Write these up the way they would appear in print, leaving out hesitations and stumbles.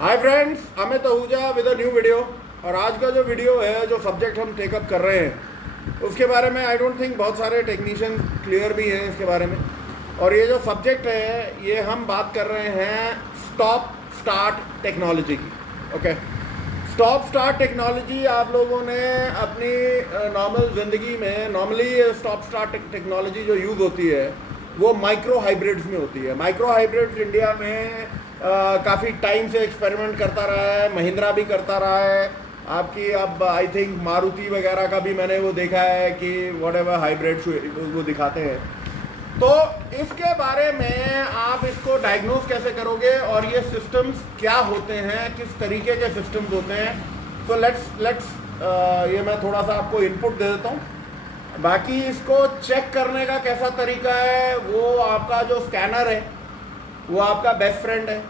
Hi friends, Amit Ahuja with a new video. और आज का जो वीडियो है, जो सब्जेक्ट हम टेकअप कर रहे हैं, उसके बारे में आई डोंट थिंक बहुत सारे टेक्नीशियन क्लियर भी हैं इसके बारे में। और ये जो सब्जेक्ट है, ये हम बात कर रहे हैं स्टॉप स्टार्ट टेक्नोलॉजी की। ओके, स्टॉप स्टार्ट टेक्नोलॉजी आप लोगों ने अपनी नॉर्मल ज़िंदगी में नॉर्मली स्टॉप स्टार्ट टेक्नोलॉजी जो यूज़ होती है वो माइक्रो हाइब्रिड्स में होती है। माइक्रो हाइब्रिड्स इंडिया में काफ़ी टाइम से एक्सपेरिमेंट करता रहा है, महिंद्रा भी करता रहा है आपकी। अब आई थिंक मारुति वगैरह का भी मैंने वो देखा है कि वट एवर हाइब्रिड वो दिखाते हैं। तो इसके बारे में आप इसको डायग्नोज कैसे करोगे और ये सिस्टम्स क्या होते हैं, किस तरीके के सिस्टम्स होते हैं। तो लेट्स ये मैं थोड़ा सा आपको इनपुट दे देता हूँ। बाकी इसको चेक करने का कैसा तरीका है, वो आपका जो स्कैनर है वो आपका बेस्ट फ्रेंड है।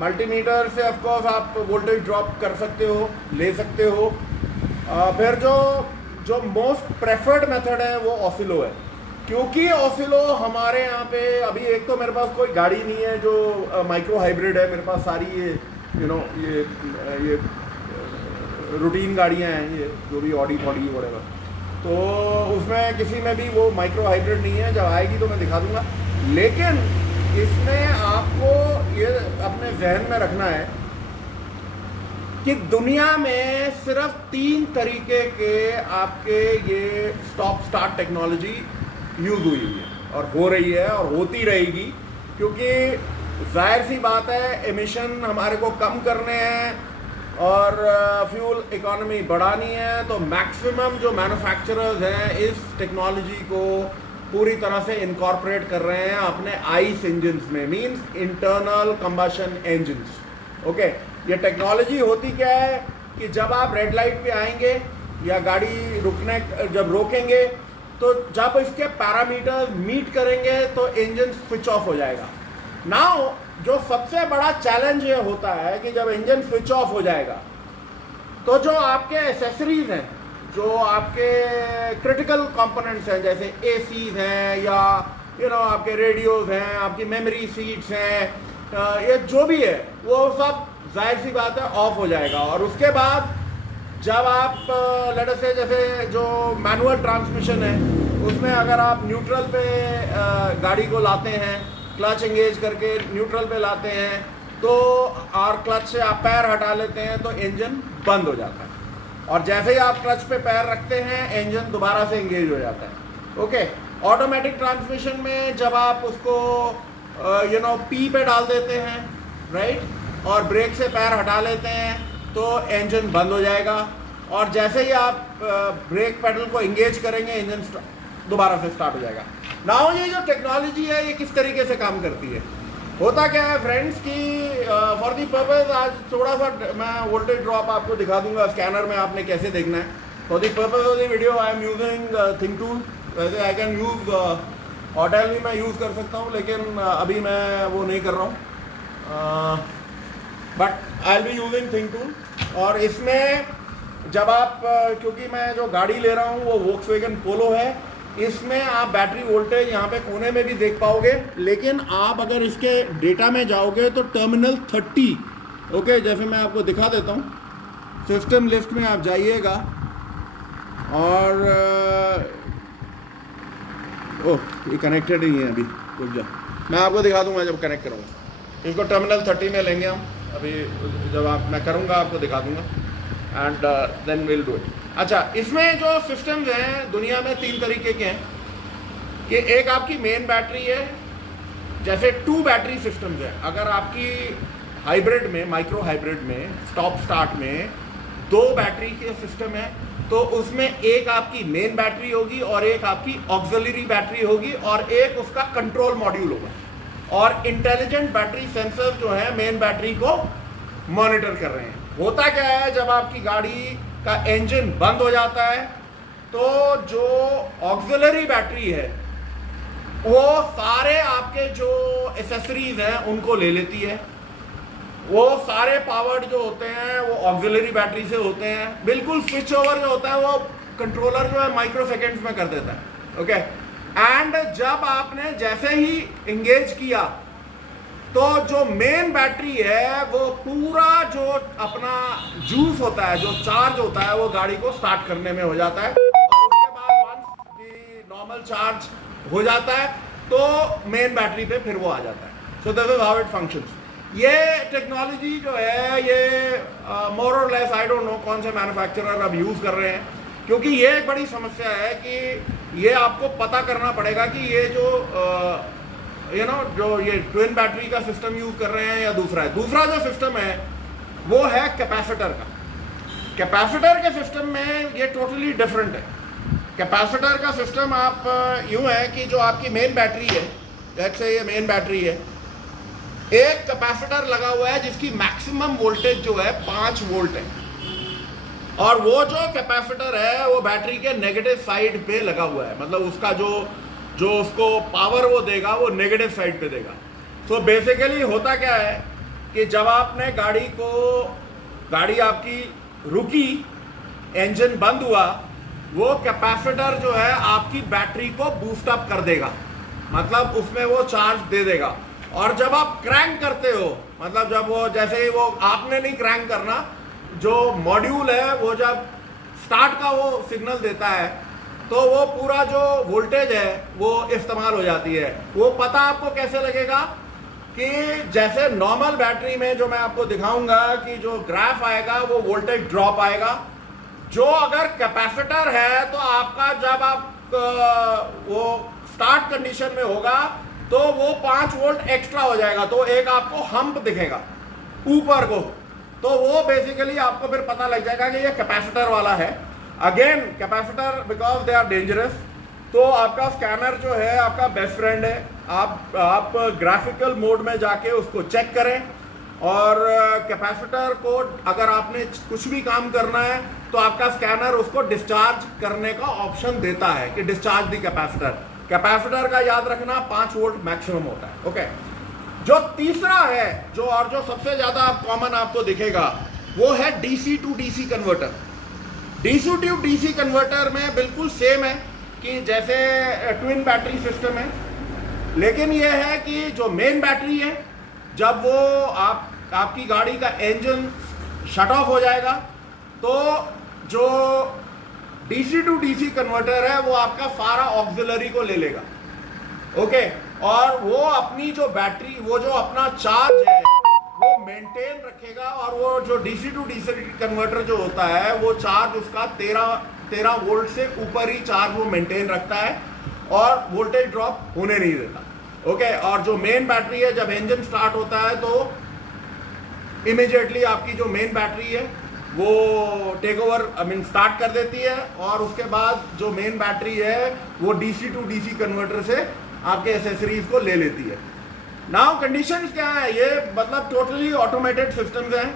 मल्टीमीटर से ऑफकोर्स आप वोल्टेज ड्रॉप कर सकते हो, ले सकते हो। फिर जो मोस्ट प्रेफर्ड मेथड है वो ऑसिलो है, क्योंकि ऑसिलो हमारे यहाँ पे अभी एक तो मेरे पास कोई गाड़ी नहीं है जो माइक्रो हाइब्रिड है। मेरे पास सारी ये ये रूटीन गाड़ियाँ हैं, ये जो भी ऑडी थॉडी वगैरह, तो उसमें किसी में भी वो माइक्रो हाइब्रिड नहीं है। जब आएगी तो मैं दिखा दूंगा। लेकिन इसमें आपको ये अपने जहन में रखना है कि दुनिया में सिर्फ 3 तरीके के आपके ये स्टॉप स्टार्ट टेक्नोलॉजी यूज हुई है और हो रही है और होती रहेगी, क्योंकि जाहिर सी बात है एमिशन हमारे को कम करने हैं और फ्यूल इकोनॉमी बढ़ानी है। तो मैक्सिमम जो मैन्युफैक्चरर्स हैं इस टेक्नोलॉजी को पूरी तरह से इनकॉर्पोरेट कर रहे हैं अपने आईस इंजन्स में, means internal combustion engines. Okay, ये टेक्नोलॉजी होती क्या है कि जब आप रेड लाइट पे आएंगे या गाड़ी जब रोकेंगे, तो जब इसके पैरामीटर्स मीट करेंगे तो इंजन स्विच ऑफ हो जाएगा। नाउ जो सबसे बड़ा चैलेंज ये होता है कि जब इंजन स्विच ऑफ हो जाएगा तो जो आपके एसेसरीज हैं, जो आपके क्रिटिकल कंपोनेंट्स हैं, जैसे एसीज हैं या आपके रेडियोज हैं, आपकी मेमोरी सीट्स हैं, ये जो भी है वो सब जाहिर सी बात है ऑफ हो जाएगा। और उसके बाद जब आप लेट अस से जैसे जो मैनुअल ट्रांसमिशन है उसमें अगर आप न्यूट्रल पे गाड़ी को लाते हैं, क्लच एंगेज करके न्यूट्रल पे लाते हैं, तो और क्लच से आप पैर हटा लेते हैं तो इंजन बंद हो जाता है। और जैसे ही आप क्लच पे पैर रखते हैं इंजन दोबारा से एंगेज हो जाता है। ओके, ऑटोमेटिक ट्रांसमिशन में जब आप उसको पी पे डाल देते हैं, राइट, और ब्रेक से पैर हटा लेते हैं तो इंजन बंद हो जाएगा। और जैसे ही आप ब्रेक पेडल को एंगेज करेंगे इंजन दोबारा से स्टार्ट हो जाएगा। नाउ ये जो टेक्नोलॉजी है ये किस तरीके से काम करती है, होता क्या है फ्रेंड्स कि फॉर दी पर्पज आज थोड़ा सा मैं वोल्टेज ड्रॉप आपको दिखा दूंगा स्कैनर में आपने कैसे देखना है। For the purpose of the video I am using think tool. वैसे आई कैन यूज होटल भी मैं यूज़ कर सकता हूँ, लेकिन अभी मैं वो नहीं कर रहा हूँ, but I will be using think tool. और इसमें जब आप क्योंकि मैं जो गाड़ी ले रहा हूँ वो वोक्सवैगन पोलो है, इसमें आप बैटरी वोल्टेज यहाँ पे कोने में भी देख पाओगे। लेकिन आप अगर इसके डेटा में जाओगे तो टर्मिनल 30, ओके, जैसे मैं आपको दिखा देता हूँ, सिस्टम लिस्ट में आप जाइएगा और ओह ये कनेक्टेड ही है अभी, रुक जा, मैं आपको दिखा दूंगा जब कनेक्ट करूँगा। इसको टर्मिनल 30 में लेंगे हम, अभी जब मैं करूँगा आपको दिखा दूंगा and then will do it. अच्छा, इसमें जो सिस्टम्स हैं दुनिया में 3 तरीके के हैं कि एक आपकी मेन बैटरी है, जैसे 2 बैटरी सिस्टम्स हैं। अगर आपकी हाइब्रिड में, माइक्रो हाइब्रिड में, स्टॉप स्टार्ट में 2 बैटरी के सिस्टम है, तो उसमें एक आपकी मेन बैटरी होगी और एक आपकी ऑक्सिलरी बैटरी होगी और एक उसका कंट्रोल मॉड्यूल होगा। और इंटेलिजेंट बैटरी सेंसर जो है मेन बैटरी को मॉनिटर कर रहे हैं। होता क्या है, जब आपकी गाड़ी का इंजन बंद हो जाता है तो जो ऑक्सिलरी बैटरी है वो सारे आपके जो एसेसरीज हैं उनको ले लेती है। वो सारे पावर्ड जो होते हैं वो ऑक्सिलरी बैटरी से होते हैं। बिल्कुल स्विच ओवर जो होता है वो कंट्रोलर जो है माइक्रो सेकेंड्स में कर देता है। ओके, एंड जब आपने जैसे ही एंगेज किया तो जो मेन बैटरी है वो पूरा जो अपना जूस होता है, जो चार्ज होता है, वो गाड़ी को स्टार्ट करने में हो जाता है। और उसके बाद वंस दी नॉर्मल चार्ज हो जाता है तो मेन बैटरी पे फिर वो आ जाता है। So this is how it functions. ये टेक्नोलॉजी जो है ये मोर और लेस आई डोंट नो कौन से मैन्युफैक्चरर अब यूज़ कर रहे हैं, क्योंकि ये एक बड़ी समस्या है कि ये आपको पता करना पड़ेगा कि ये जो जो ये ट्विन बैटरी का सिस्टम यूज़ कर रहे हैं या दूसरा है। दूसरा जो सिस्टम है वो है कैपेसिटर का। कैपेसिटर के सिस्टम में ये टोटली डिफरेंट है। कैपेसिटर का सिस्टम आप यूँ है कि जो आपकी मेन बैटरी है, जैसे ये मेन बैटरी है, एक कैपेसिटर लगा हुआ है जिसकी मैक्सिमम वोल्टेज जो है 5 वोल्ट है, और वो जो कैपेसिटर है वो बैटरी के नेगेटिव साइड पे लगा हुआ है। मतलब उसका जो उसको पावर वो देगा वो नेगेटिव साइड पे देगा। सो बेसिकली होता क्या है कि जब आपने गाड़ी आपकी रुकी, इंजन बंद हुआ, वो कैपेसिटर जो है आपकी बैटरी को बूस्ट अप कर देगा, मतलब उसमें वो चार्ज दे देगा। और जब आप क्रैंक करते हो, मतलब जब वो जैसे ही वो आपने नहीं क्रैंक करना, जो मॉड्यूल है वो जब स्टार्ट का वो सिग्नल देता है तो वो पूरा जो वोल्टेज है वो इस्तेमाल हो जाती है। वो पता आपको कैसे लगेगा कि जैसे नॉर्मल बैटरी में जो मैं आपको दिखाऊंगा कि जो ग्राफ आएगा वो वोल्टेज ड्रॉप आएगा। जो अगर कैपेसिटर है तो आपका जब आप वो स्टार्ट कंडीशन में होगा तो वो 5 वोल्ट एक्स्ट्रा हो जाएगा, तो एक आपको हम्प दिखेगा ऊपर को, तो वो बेसिकली आपको फिर पता लग जाएगा कि ये कैपेसिटर वाला है। Again capacitor because they are dangerous, तो आपका स्कैनर जो है आपका बेस्ट फ्रेंड है। आप ग्राफिकल मोड में जाके उसको चेक करें, और कैपेसिटर को अगर आपने कुछ भी काम करना है तो आपका स्कैनर उसको डिस्चार्ज करने का ऑप्शन देता है कि डिस्चार्ज दी कैपेसिटर। कैपेसिटर का याद रखना 5 वोल्ट मैक्सिमम होता है। ओके, जो तीसरा है जो सबसे ज्यादा कॉमन आपको दिखेगा वो है DC to DC converter. DC to DC converter में बिल्कुल सेम है कि जैसे ट्विन बैटरी सिस्टम है, लेकिन ये है कि जो मेन बैटरी है, जब वो आपकी गाड़ी का इंजन शट ऑफ हो जाएगा तो जो डीसी टू डीसी कन्वर्टर है वो आपका सारा ऑक्सिलरी को ले लेगा। ओके, और वो अपनी जो बैटरी, वो जो अपना चार्ज है वो मेंटेन रखेगा, और वो जो डीसी टू डीसी कन्वर्टर जो होता है वो चार्ज उसका 13 वोल्ट से ऊपर ही चार्ज वो मेंटेन रखता है और वोल्टेज ड्रॉप होने नहीं देता। ओके, और जो मेन बैटरी है, जब इंजन स्टार्ट होता है तो इमीडिएटली आपकी जो मेन बैटरी है वो टेक ओवर स्टार्ट कर देती है, और उसके बाद जो मेन बैटरी है वो डीसी टू डीसी कन्वर्टर से आपके एसेसरीज को ले लेती है। नाउ कंडीशंस क्या है, ये मतलब टोटली ऑटोमेटेड सिस्टम्स हैं।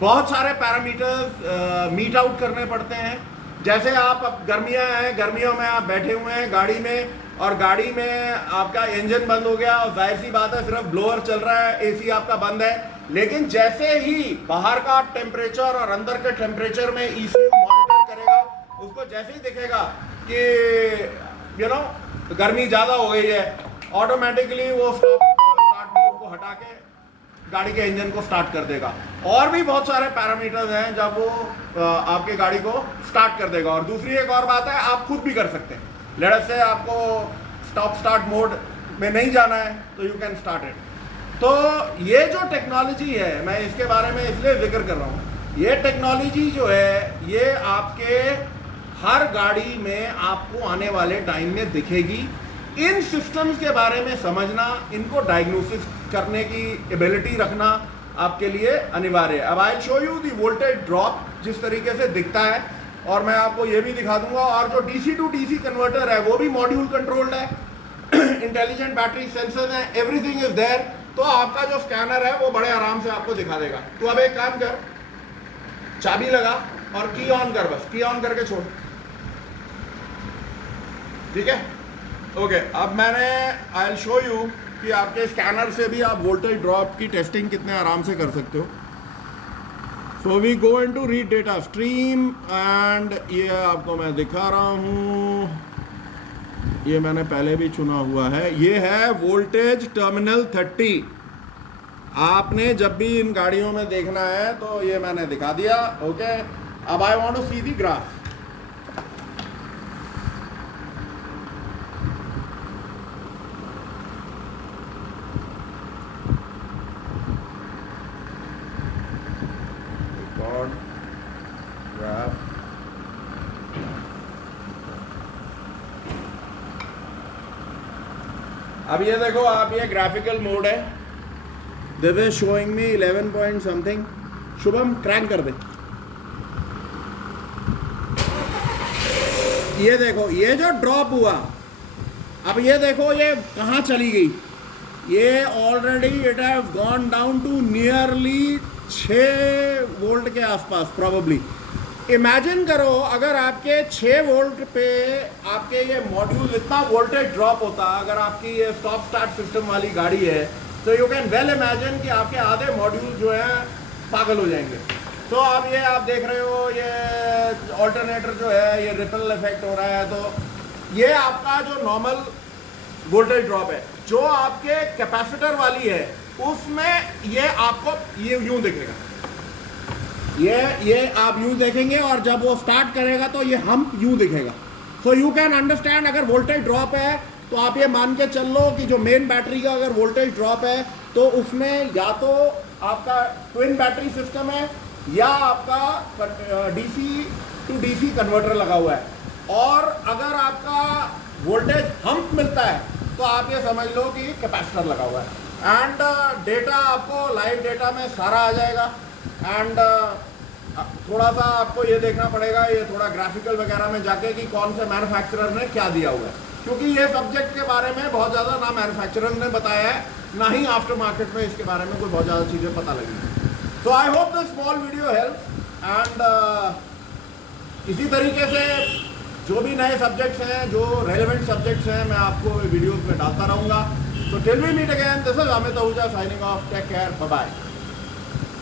बहुत सारे पैरामीटर्स मीट आउट करने पड़ते हैं। जैसे आप अब गर्मियाँ हैं, गर्मियों में आप बैठे हुए हैं गाड़ी में, और गाड़ी में आपका इंजन बंद हो गया, और जाहिर सी बात है सिर्फ ब्लोअर चल रहा है, एसी आपका बंद है। लेकिन जैसे ही बाहर का टेम्परेचर और अंदर के टेम्परेचर में ECU मॉनिटर करेगा, उसको जैसे ही दिखेगा कि गर्मी ज़्यादा हो गई है, ऑटोमेटिकली वो स्टार्ट मोड को हटा के गाड़ी के इंजन को स्टार्ट कर देगा। और भी बहुत सारे पैरामीटर्स हैं जब वो आपके गाड़ी को स्टार्ट कर देगा। और दूसरी एक और बात है, आप खुद भी कर सकते हैं। लेट्स से आपको स्टॉप स्टार्ट मोड में नहीं जाना है तो यू कैन स्टार्ट इट। तो ये जो टेक्नोलॉजी है, मैं इसके बारे में इसलिए जिक्र कर रहा हूँ, ये टेक्नोलॉजी जो है ये आपके हर गाड़ी में आपको आने वाले टाइम में दिखेगी। इन सिस्टम्स के बारे में समझना, इनको डायग्नोसिस करने की एबिलिटी रखना आपके लिए अनिवार्य है। अब I show you the voltage drop जिस तरीके से दिखता है, और मैं आपको ये भी दिखा दूंगा। और जो डीसी टू डीसी कन्वर्टर है वो भी मॉड्यूल कंट्रोल्ड है, इंटेलिजेंट बैटरी सेंसर्स हैं, एवरीथिंग इज देयर। तो आपका जो स्कैनर है वो बड़े आराम से आपको दिखा देगा। तो अब एक काम कर, चाबी लगा और की ऑन कर, बस की ऑन करके छोड़, ठीक है। ओके, अब मैंने आई विल शो यू कि आपके स्कैनर से भी आप वोल्टेज ड्रॉप की टेस्टिंग कितने आराम से कर सकते हो। So we go into read data stream, and ये आपको मैं दिखा रहा हूँ, ये मैंने पहले भी चुना हुआ है। ये है वोल्टेज टर्मिनल 30, आपने जब भी इन गाड़ियों में देखना है तो ये मैंने दिखा दिया। ओके, अब I want to see the graph. Graph, अब ये देखो आप, ये ग्राफिकल मोड है। This is showing me 11 point something. Shubham crank कर दे। ये देखो, ये जो ड्रॉप हुआ, अब ये देखो ये कहाँ चली गई। ये already it have gone down to nearly 6 volt के आसपास प्रोबेबली। इमेजिन करो अगर आपके 6 वोल्ट पे आपके ये मॉड्यूल इतना वोल्टेज ड्रॉप होता, अगर आपकी ये स्टॉप स्टार्ट सिस्टम वाली गाड़ी है, तो यू कैन वेल इमेजिन कि आपके आधे मॉड्यूल जो हैं पागल हो जाएंगे। तो अब ये आप देख रहे हो, ये ऑल्टरनेटर जो है ये रिपल इफेक्ट हो रहा है। तो ये आपका जो नॉर्मल वोल्टेज ड्रॉप है, जो आपके कैपेसिटर वाली है उसमें ये आपको ये यूं दिखेगा, ये आप यूं देखेंगे, और जब वो स्टार्ट करेगा तो ये हम यूं दिखेगा। सो यू कैन अंडरस्टैंड, अगर वोल्टेज ड्रॉप है तो आप ये मान के चल लो कि जो मेन बैटरी का अगर वोल्टेज ड्रॉप है तो उसमें या तो आपका ट्विन बैटरी सिस्टम है या आपका डीसी टू डीसी कन्वर्टर लगा हुआ है। और अगर आपका वोल्टेज हम्प मिलता है तो आप ये समझ लो कि कैपेसिटर लगा हुआ है। एंड डेटा आपको लाइव डेटा में सारा आ जाएगा। एंड थोड़ा सा आपको ये देखना पड़ेगा, ये थोड़ा ग्राफिकल वगैरह में जाके कि कौन से मैन्युफैक्चरर ने क्या दिया हुआ है, क्योंकि ये सब्जेक्ट के बारे में बहुत ज़्यादा ना मैन्युफैक्चरर ने बताया है, ना ही आफ्टर मार्केट में इसके बारे में कोई बहुत ज़्यादा चीज़ें पता लगी। So I hope the small video help. And इसी तरीके से जो भी नए सब्जेक्ट्स हैं, जो रेलेवेंट सब्जेक्ट्स हैं, मैं आपको वीडियोज़ में डालता रहूँगा। So till we meet again, this is Amit Ahuja signing off. Take care, bye bye.